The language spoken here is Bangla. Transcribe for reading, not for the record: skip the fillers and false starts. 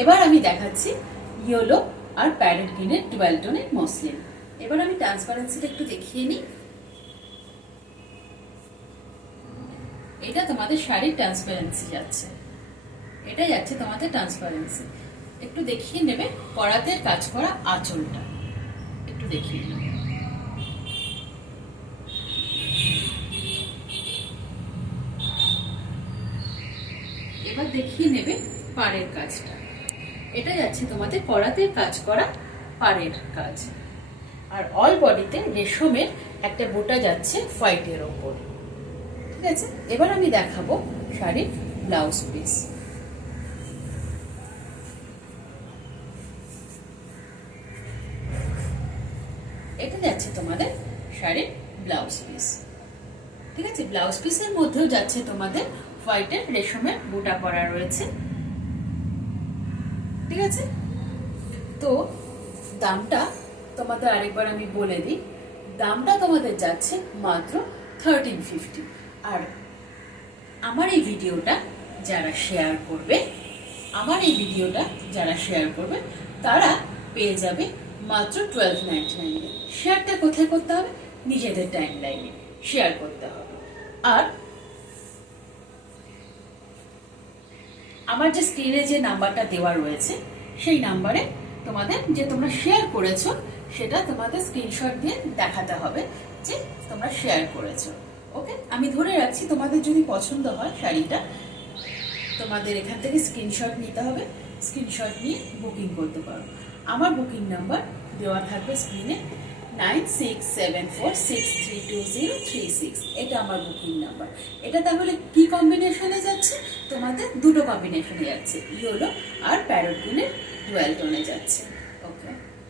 এবার আমি দেখাচ্ছি ইয়েলো আর প্যারেট গ্রিনের ডুয়াল টোনের মসলিন। এবার আমি ট্রান্সপারেন্সিটা একটু দেখিয়ে নিই। এটা তোমাদের শাড়ির ট্রান্সপারেন্সি যাচ্ছে, এটা যাচ্ছে তোমাদের ট্রান্সপারেন্সি। একটু দেখিয়ে নেবে কড়াতে কাজ করা আঁচলটা, একটু দেখিয়ে নেবে। এবার দেখিয়ে নেবে পাড়ের কাজটা, এটা যাচ্ছে তোমাদের কড়াতে কাজ করা পাড়ের কাজ। আর অল বডিতে রেশমের একটা বুটা যাচ্ছে হোয়াইটের ওপর। ঠিক আছে, এবার আমি দেখাবো শাড়ির ব্লাউজ পিস। এটা যাচ্ছে তোমাদের শাড়ির ব্লাউজ পিস। ঠিক আছে, ব্লাউজ পিসের মধ্যেও যাচ্ছে তোমাদের হোয়াইটের রেশমের বুটা করা রয়েছে। ঠিক আছে, তো দামটা তোমাদের আরেকবার আমি বলে দিই, দামটা তোমাদের যাচ্ছে মাত্র 1350। আর আমার এই ভিডিওটা যারা শেয়ার করবে, তারা পেয়ে যাবে মাত্র 1299। শেয়ারটা কোথায় করতে হবে? নিজেদের টাইম লাইনে শেয়ার করতে হবে। আর আমার যে স্ক্রিনে যে নাম্বারটা দেওয়া রয়েছে সেই নাম্বারে তোমাদের যে তোমরা শেয়ার করেছো সেটা তোমাদের স্ক্রিনশট দিয়ে দেখাতে হবে যে তোমরা শেয়ার করেছো। ওকে, আমি ধরে রাখছি। তোমাদের যদি পছন্দ হয় শাড়িটা, তোমাদের এখান থেকে স্ক্রিনশট নিতে হবে, স্ক্রিনশট নিয়ে বুকিং করতে পারো। আমার বুকিং নাম্বার দেওয়া থাকবে স্ক্রিনে, 9674632036। এটা আমার বুকিং নাম্বার। এটা তাহলে কি কম্বিনেশনে যাচ্ছে? তোমাদের দুটো কম্বিনেশনে যাচ্ছে, ইয়েলো আর প্যারট গ্রিনের ডুয়াল টোনে যাচ্ছে।